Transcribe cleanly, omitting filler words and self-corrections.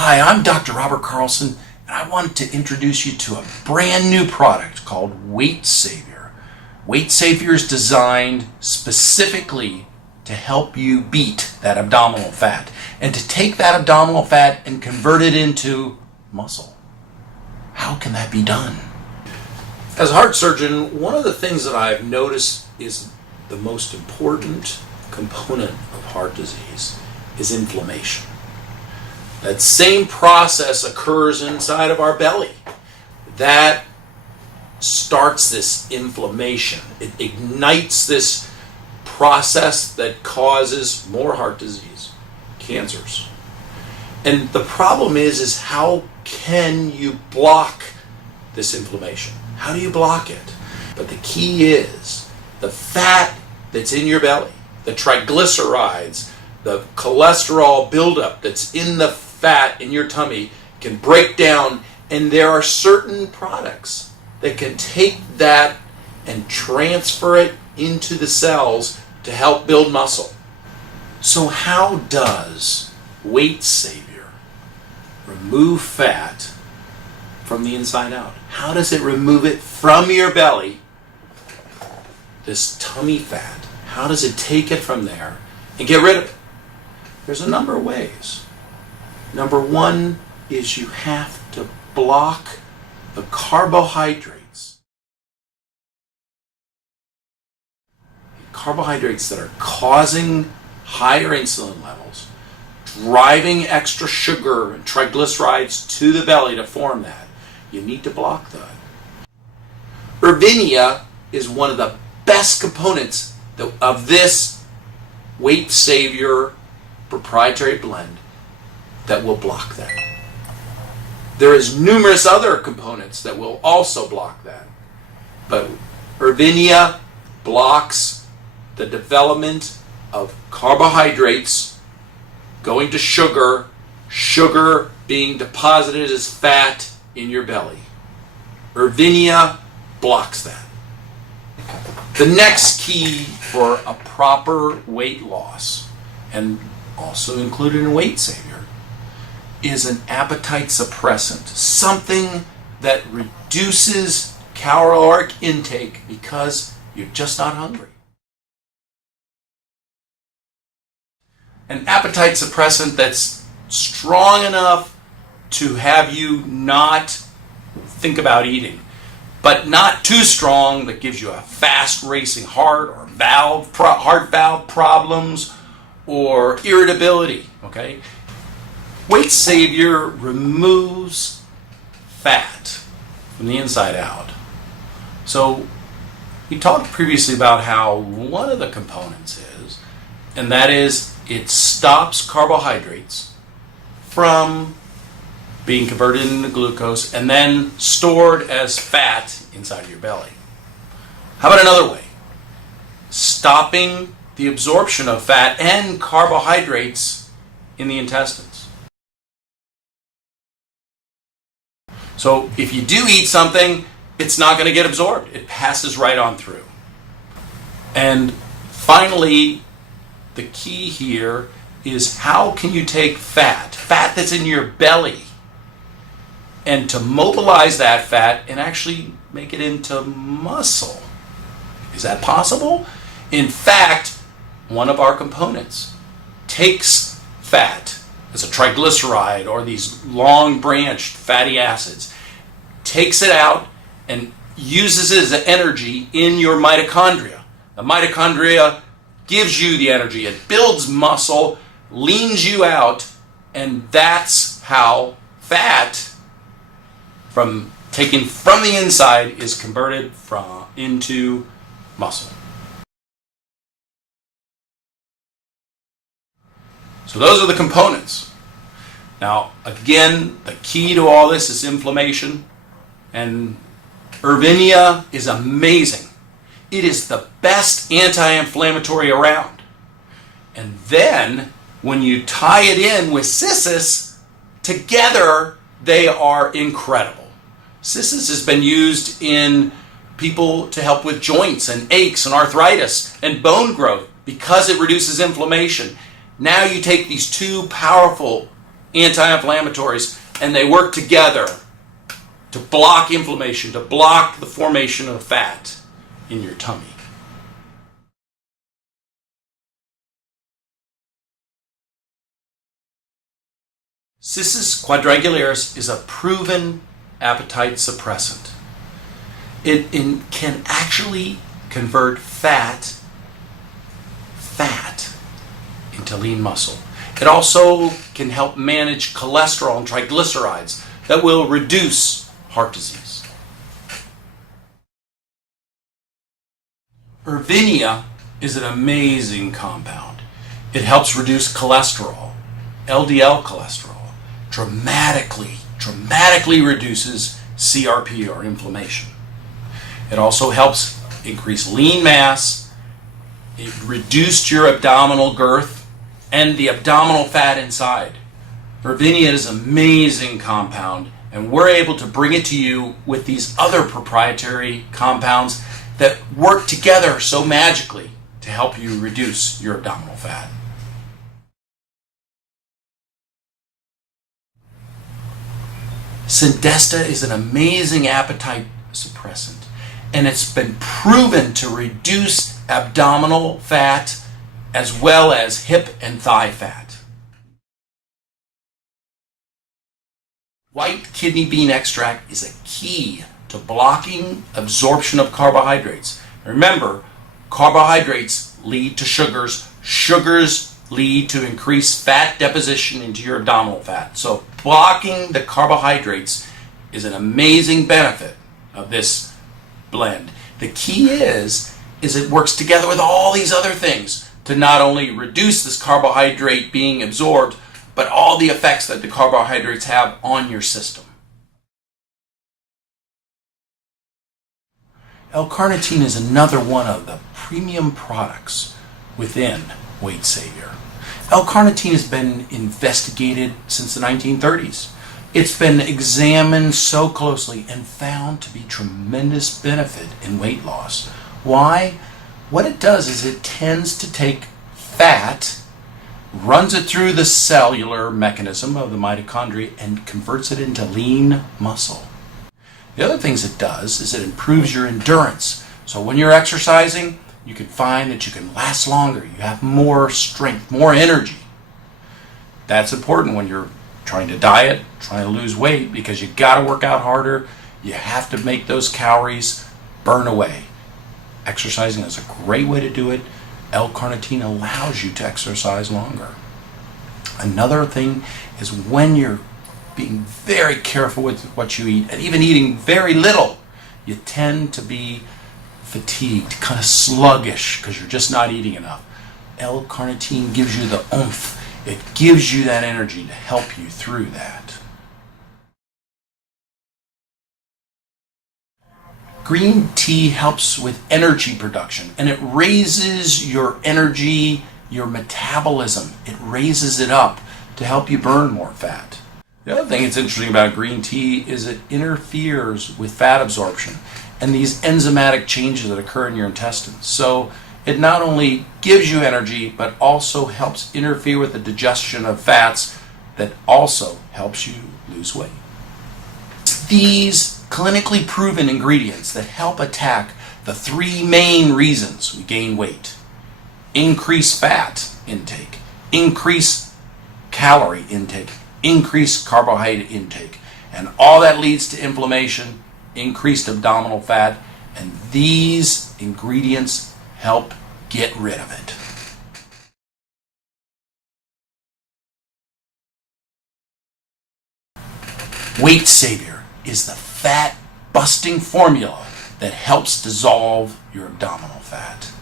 Hi, I'm Dr. Robert Carlson, and I wanted to introduce you to a brand new product called Weight Savior. Weight Savior is designed specifically to help you beat that abdominal fat and to take that abdominal fat and convert it into muscle. How can that be done? As a heart surgeon, one of the things that I've noticed is the most important component of heart disease is inflammation. That same process occurs inside of our belly. That starts this inflammation. It ignites this process that causes more heart disease, cancers. And the problem is how can you block this inflammation? How do you block it? But the key is the fat that's in your belly, the triglycerides, the cholesterol buildup that's in the fat in your tummy can break down, and there are certain products that can take that and transfer it into the cells to help build muscle. So how does Weight Savior remove fat from the inside out? How does it remove it from your belly, this tummy fat? How does it take it from there and get rid of it? There's a number of ways. Number one is you have to block the carbohydrates. Carbohydrates that are causing higher insulin levels, driving extra sugar and triglycerides to the belly to form that. You need to block that. Ervinia is one of the best components of this Weight Savior proprietary blend that will block that. There is numerous other components that will also block that. But Ervinia blocks the development of carbohydrates going to sugar, sugar being deposited as fat in your belly. Ervinia blocks that. The next key for a proper weight loss, and also included in Weight Savior, is an appetite suppressant, something that reduces caloric intake because you're just not hungry. An appetite suppressant that's strong enough to have you not think about eating, but not too strong that gives you a fast racing heart or heart valve problems or irritability, okay? Weight Savior removes fat from the inside out. So we talked previously about how one of the components is, and that is it stops carbohydrates from being converted into glucose and then stored as fat inside of your belly. How about another way? Stopping the absorption of fat and carbohydrates in the intestines. So if you do eat something, it's not going to get absorbed. It passes right on through. And finally, the key here is how can you take fat that's in your belly, and to mobilize that fat and actually make it into muscle. Is that possible? In fact, one of our components takes fat as a triglyceride or these long branched fatty acids, takes it out and uses it as energy in your mitochondria. The mitochondria gives you the energy. It builds muscle, leans you out, and that's how fat taken from the inside is converted into muscle. So those are the components. Now, again, the key to all this is inflammation, and Ervinia is amazing. It is the best anti-inflammatory around. And then, when you tie it in with Cissus, together they are incredible. Cissus has been used in people to help with joints and aches and arthritis and bone growth because it reduces inflammation. Now you take these two powerful anti-inflammatories, and they work together to block inflammation, to block the formation of fat in your tummy. Cissus quadrangularis is a proven appetite suppressant. It can actually convert fat into lean muscle. It also can help manage cholesterol and triglycerides that will reduce heart disease. Ervinia is an amazing compound. It helps reduce cholesterol, LDL cholesterol, dramatically reduces CRP or inflammation. It also helps increase lean mass. It reduced your abdominal girth and the abdominal fat inside. Ervinia is an amazing compound, and we're able to bring it to you with these other proprietary compounds that work together so magically to help you reduce your abdominal fat. Sindesta is an amazing appetite suppressant, and it's been proven to reduce abdominal fat as well as hip and thigh fat. White kidney bean extract is a key to blocking absorption of carbohydrates. Remember, carbohydrates lead to sugars. Sugars lead to increased fat deposition into your abdominal fat. So blocking the carbohydrates is an amazing benefit of this blend. The key is it works together with all these other things to not only reduce this carbohydrate being absorbed, but all the effects that the carbohydrates have on your system. L-carnitine is another one of the premium products within Weight Savior. L-carnitine has been investigated since the 1930s. It's been examined so closely and found to be tremendous benefit in weight loss. Why? What it does is it tends to take fat, runs it through the cellular mechanism of the mitochondria, and converts it into lean muscle. The other things it does is it improves your endurance. So when you're exercising, you can find that you can last longer. You have more strength, more energy. That's important when you're trying to diet, trying to lose weight, because you got to work out harder. You have to make those calories burn away. Exercising is a great way to do it. L-carnitine allows you to exercise longer. Another thing is when you're being very careful with what you eat, and even eating very little, you tend to be fatigued, kind of sluggish, because you're just not eating enough. L-carnitine gives you the oomph. It gives you that energy to help you through that. Green tea helps with energy production, and it raises your energy, your metabolism. It raises it up to help you burn more fat. The other thing that's interesting about green tea is it interferes with fat absorption and these enzymatic changes that occur in your intestines. So it not only gives you energy, but also helps interfere with the digestion of fats that also helps you lose weight. These clinically proven ingredients that help attack the three main reasons we gain weight: increase fat intake, increase calorie intake, increase carbohydrate intake, and all that leads to inflammation, increased abdominal fat, and these ingredients help get rid of it. Weight Savior is the fat busting formula that helps dissolve your abdominal fat.